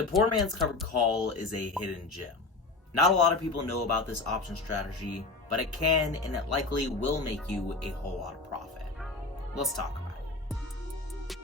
The poor man's covered call is a hidden gem. Not a lot of people know about this option strategy, but it can and it likely will make you a whole lot of profit. Let's talk about it.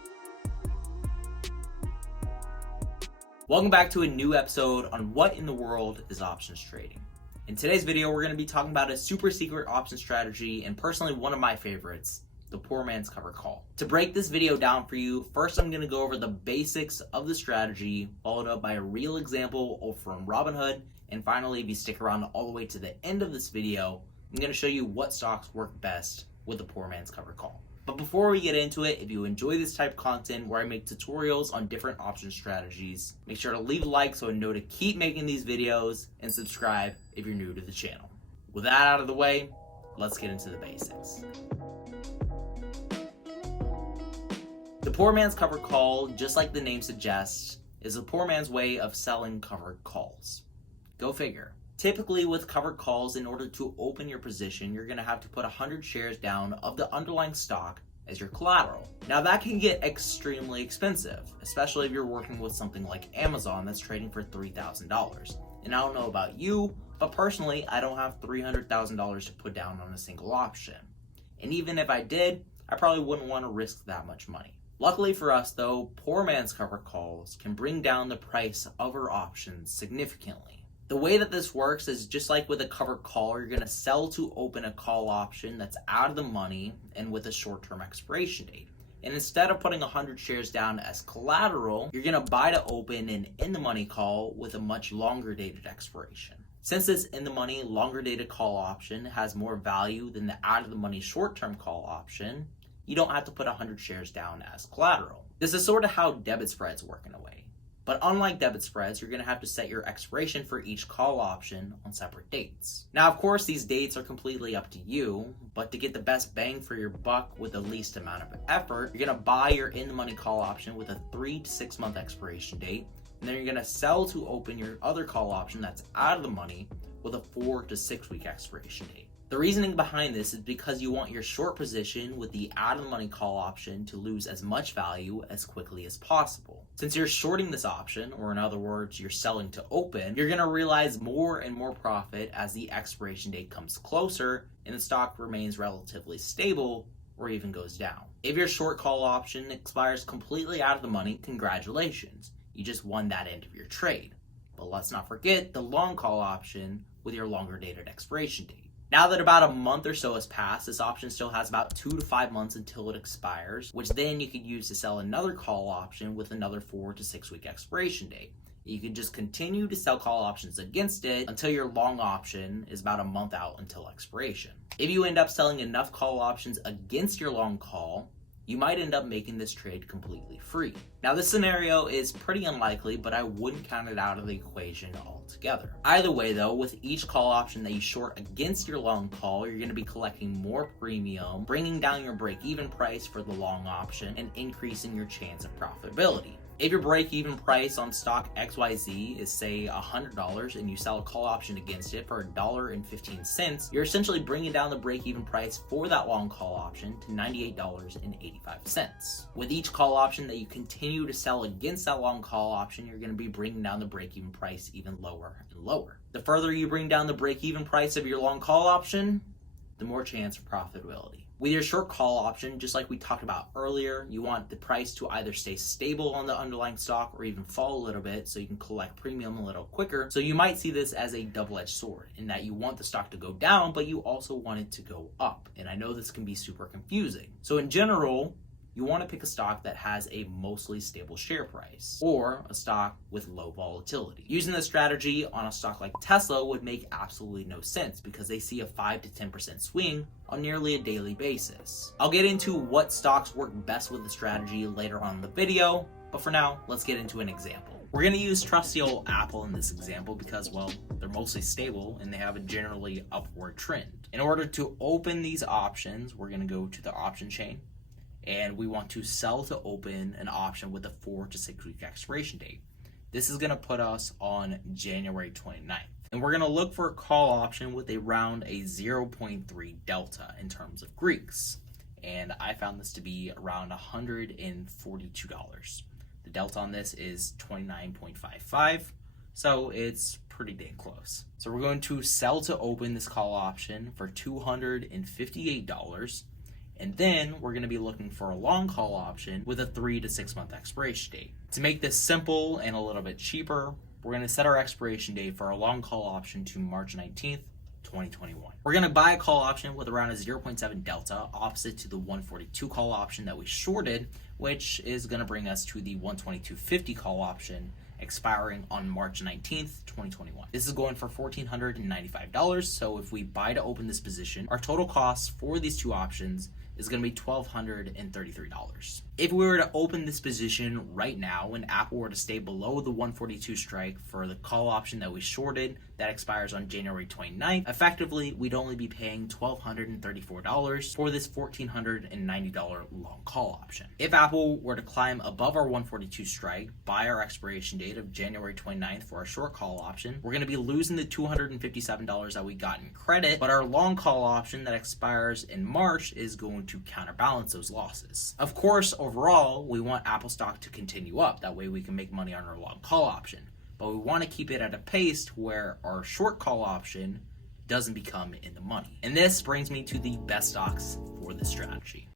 Welcome back to a new episode on what in the world is options trading. In today's video, we're going to be talking about a super secret option strategy and personally one of my favorites, the poor man's covered call. To break this video down for you, first I'm going to go over the basics of the strategy, followed up by a real example from Robinhood, and finally, if you stick around all the way to the end of this video, I'm going to show you what stocks work best with the poor man's covered call. But before we get into it, if you enjoy this type of content where I make tutorials on different option strategies, make sure to leave a like so I know to keep making these videos, and subscribe if you're new to the channel. With that out of the way, let's get into the basics. The poor man's covered call, just like the name suggests, is a poor man's way of selling covered calls. Go figure. Typically with covered calls, in order to open your position, you're going to have to put 100 shares down of the underlying stock as your collateral. Now that can get extremely expensive, especially if you're working with something like Amazon that's trading for $3,000. And I don't know about you, but personally, I don't have $300,000 to put down on a single option. And even if I did, I probably wouldn't want to risk that much money. Luckily for us though, poor man's covered calls can bring down the price of our options significantly. The way that this works is just like with a covered call, you're going to sell to open a call option that's out of the money and with a short-term expiration date. And instead of putting 100 shares down as collateral, you're going to buy to open an in-the-money call with a much longer dated expiration. Since this in-the-money longer dated call option has more value than the out-of-the-money short-term call option, you don't have to put 100 shares down as collateral. This is sort of how debit spreads work in a way. But unlike debit spreads, you're going to have to set your expiration for each call option on separate dates. Now, of course, these dates are completely up to you, but to get the best bang for your buck with the least amount of effort, you're going to buy your in-the-money call option with a 3 to 6 month expiration date, and then you're going to sell to open your other call option that's out of the money with a 4 to 6 week expiration date. The reasoning behind this is because you want your short position with the out-of-the-money call option to lose as much value as quickly as possible. Since you're shorting this option, or in other words, you're selling to open, you're going to realize more and more profit as the expiration date comes closer and the stock remains relatively stable or even goes down. If your short call option expires completely out of the money, congratulations, you just won that end of your trade. But let's not forget the long call option with your longer dated expiration date. Now that about a month or so has passed, this option still has about 2 to 5 months until it expires, which then you could use to sell another call option with another 4 to 6 week expiration date. You can just continue to sell call options against it until your long option is about a month out until expiration. If you end up selling enough call options against your long call, you might end up making this trade completely free. Now this scenario is pretty unlikely, but I wouldn't count it out of the equation altogether. Either way though, with each call option that you short against your long call, you're going to be collecting more premium, bringing down your break-even price for the long option, and increasing your chance of profitability. If your break-even price on stock XYZ is say $100 and you sell a call option against it for $1.15, you're essentially bringing down the break-even price for that long call option to $98.85. With each call option that you continue to sell against that long call option, you're going to be bringing down the break-even price even lower and lower. The further you bring down the break-even price of your long call option, the more chance of profitability. With your short call option, just like we talked about earlier, you want the price to either stay stable on the underlying stock or even fall a little bit so you can collect premium a little quicker. So you might see this as a double-edged sword in that you want the stock to go down, but you also want it to go up. And I know this can be super confusing. So in general, you want to pick a stock that has a mostly stable share price or a stock with low volatility. Using this strategy on a stock like Tesla would make absolutely no sense because they see a 5 to 10% swing on nearly a daily basis. I'll get into what stocks work best with the strategy later on in the video, but for now, let's get into an example. We're going to use trusty old Apple in this example because, well, they're mostly stable and they have a generally upward trend. In order to open these options, we're going to go to the option chain. And we want to sell to open an option with a 4 to 6 week expiration date. This is going to put us on January 29th. And we're going to look for a call option with around a 0.3 delta in terms of Greeks. And I found this to be around $142. The delta on this is 29.55, so it's pretty dang close. So we're going to sell to open this call option for $258, and then we're going to be looking for a long call option with a 3 to 6 month expiration date. To make this simple and a little bit cheaper, we're going to set our expiration date for our long call option to March 19th, 2021. We're going to buy a call option with around a 0.7 delta opposite to the 142 call option that we shorted, which is going to bring us to the 122.50 call option expiring on March 19th, 2021. This is going for $1,495. So if we buy to open this position, our total cost for these two options is going to be $1,233. If we were to open this position right now and Apple were to stay below the 142 strike for the call option that we shorted that expires on January 29th, effectively we'd only be paying $1,234 for this $1,490 long call option. If Apple were to climb above our 142 strike by our expiration date of January 29th for our short call option, we're going to be losing the $257 that we got in credit, but our long call option that expires in March is going to counterbalance those losses. Of course, overall, we want Apple stock to continue up. That way we can make money on our long call option. But we want to keep it at a pace where our short call option doesn't become in the money. And this brings me to the best stocks for this strategy.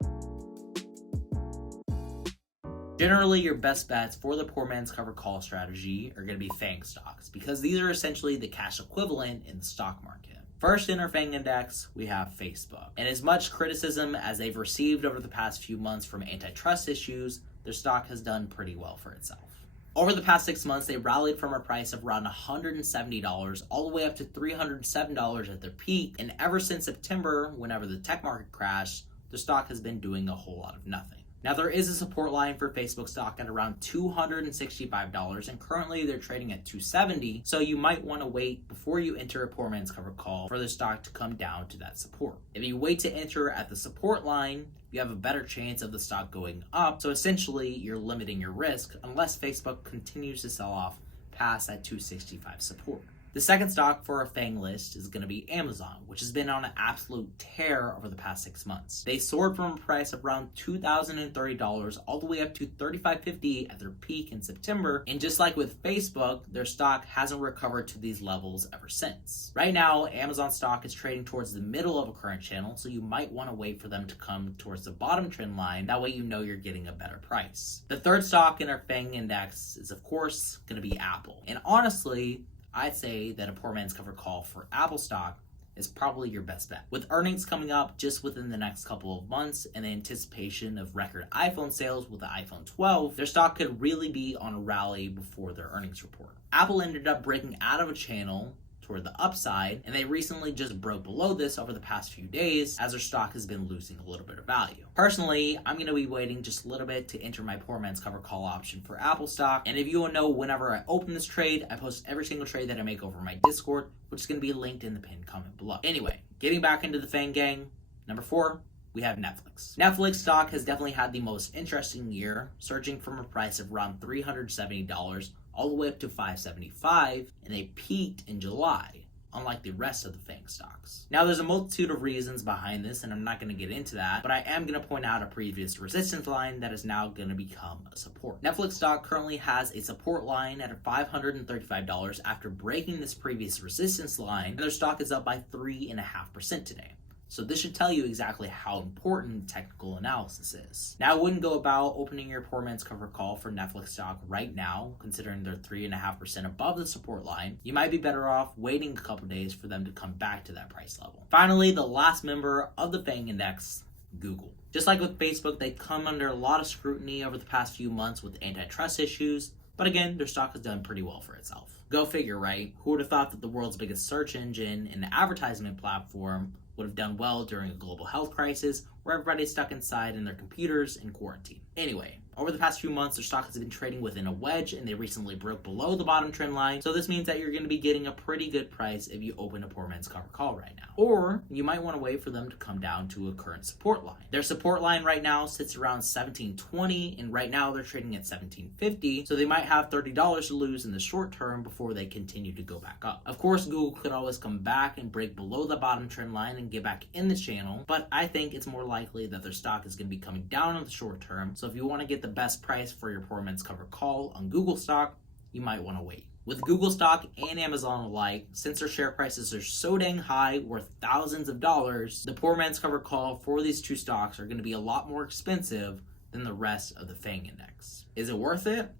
Generally, your best bets for the poor man's covered call strategy are going to be FANG stocks because these are essentially the cash equivalent in the stock market. First in our FANG index, we have Facebook. And as much criticism as they've received over the past few months from antitrust issues, their stock has done pretty well for itself. Over the past 6 months, they rallied from a price of around $170 all the way up to $307 at their peak. And ever since September, whenever the tech market crashed, the stock has been doing a whole lot of nothing. Now, there is a support line for Facebook stock at around $265, and currently they're trading at $270, so you might want to wait before you enter a poor man's covered call for the stock to come down to that support. If you wait to enter at the support line, you have a better chance of the stock going up, so essentially you're limiting your risk unless Facebook continues to sell off past that $265 support. The second stock for our FANG list is going to be Amazon, which has been on an absolute tear over the past 6 months. They soared from a price of around $2,030 all the way up to $3,550 at their peak in September, and just like with Facebook, their stock hasn't recovered to these levels ever since. Right now, Amazon stock is trading towards the middle of a current channel, so you might want to wait for them to come towards the bottom trend line. That way you know you're getting a better price. The third stock in our FANG index is, of course, going to be Apple. And honestly, I'd say that a poor man's covered call for Apple stock is probably your best bet. With earnings coming up just within the next couple of months and the anticipation of record iPhone sales with the iPhone 12, their stock could really be on a rally before their earnings report. Apple ended up breaking out of a channel toward the upside, and they recently just broke below this over the past few days as their stock has been losing a little bit of value. Personally, I'm going to be waiting just a little bit to enter my poor man's covered call option for Apple stock, and if you want to know whenever I open this trade, I post every single trade that I make over my Discord, which is going to be linked in the pinned comment below. Anyway, getting back into the FANG gang, number 4, we have Netflix. Netflix stock has definitely had the most interesting year, surging from a price of around $370 all the way up to $575, and they peaked in July, unlike the rest of the FANG stocks. Now, there's a multitude of reasons behind this, and I'm not going to get into that, but I am going to point out a previous resistance line that is now going to become a support. Netflix stock currently has a support line at $535 after breaking this previous resistance line, and their stock is up by 3.5% today. So this should tell you exactly how important technical analysis is. Now, I wouldn't go about opening your poor man's covered call for Netflix stock right now, considering they're 3.5% above the support line. You might be better off waiting a couple days for them to come back to that price level. Finally, the last member of the FANG index, Google. Just like with Facebook, they come under a lot of scrutiny over the past few months with antitrust issues, but again, their stock has done pretty well for itself. Go figure, right? Who would have thought that the world's biggest search engine and advertisement platform would have done well during a global health crisis where everybody's stuck inside in their computers in quarantine. Anyway, over the past few months, their stock has been trading within a wedge, and they recently broke below the bottom trend line, so this means that you're going to be getting a pretty good price if you open a poor man's covered call right now. Or you might want to wait for them to come down to a current support line. Their support line right now sits around 1720, and right now they're trading at 1750, so they might have $30 to lose in the short term before they continue to go back up. Of course, Google could always come back and break below the bottom trend line and get back in the channel, but I think it's more likely that their stock is going to be coming down in the short term, so if you want to get the best price for your poor man's covered call on Google stock, you might want to wait. With Google stock and Amazon alike, since their share prices are so dang high, worth thousands of dollars, the poor man's covered call for these two stocks are going to be a lot more expensive than the rest of the FANG index. Is it worth it?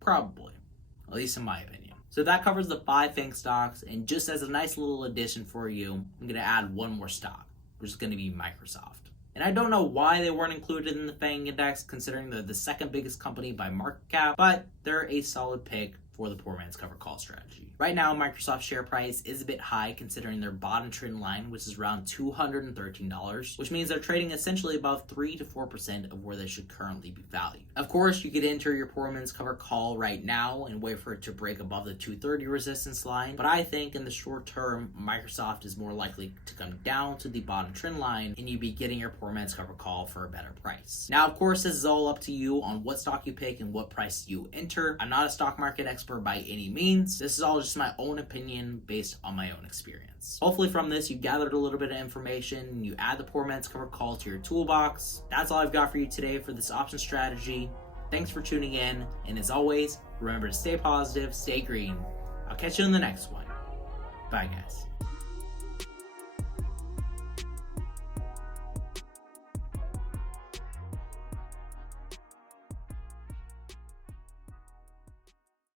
Probably, at least in my opinion. So that covers the 5 FANG stocks, and just as a nice little addition for you, I'm going to add one more stock, which is going to be Microsoft. And I don't know why they weren't included in the FANG index, considering they're the second biggest company by market cap, but they're a solid pick for the poor man's covered call strategy. Right now, Microsoft's share price is a bit high considering their bottom trend line, which is around $213, which means they're trading essentially above 3 to 4% of where they should currently be valued. Of course, you could enter your poor man's covered call right now and wait for it to break above the 230 resistance line, but I think in the short term, Microsoft is more likely to come down to the bottom trend line and you'd be getting your poor man's covered call for a better price. Now, of course, this is all up to you on what stock you pick and what price you enter. I'm not a stock market expert by any means. This is all just my own opinion based on my own experience. Hopefully from this you gathered a little bit of information and you add the poor man's covered call to your toolbox. That's all I've got for you today for this option strategy. Thanks for tuning in, and as always, remember to stay positive, stay green. I'll catch you in the next one. Bye guys.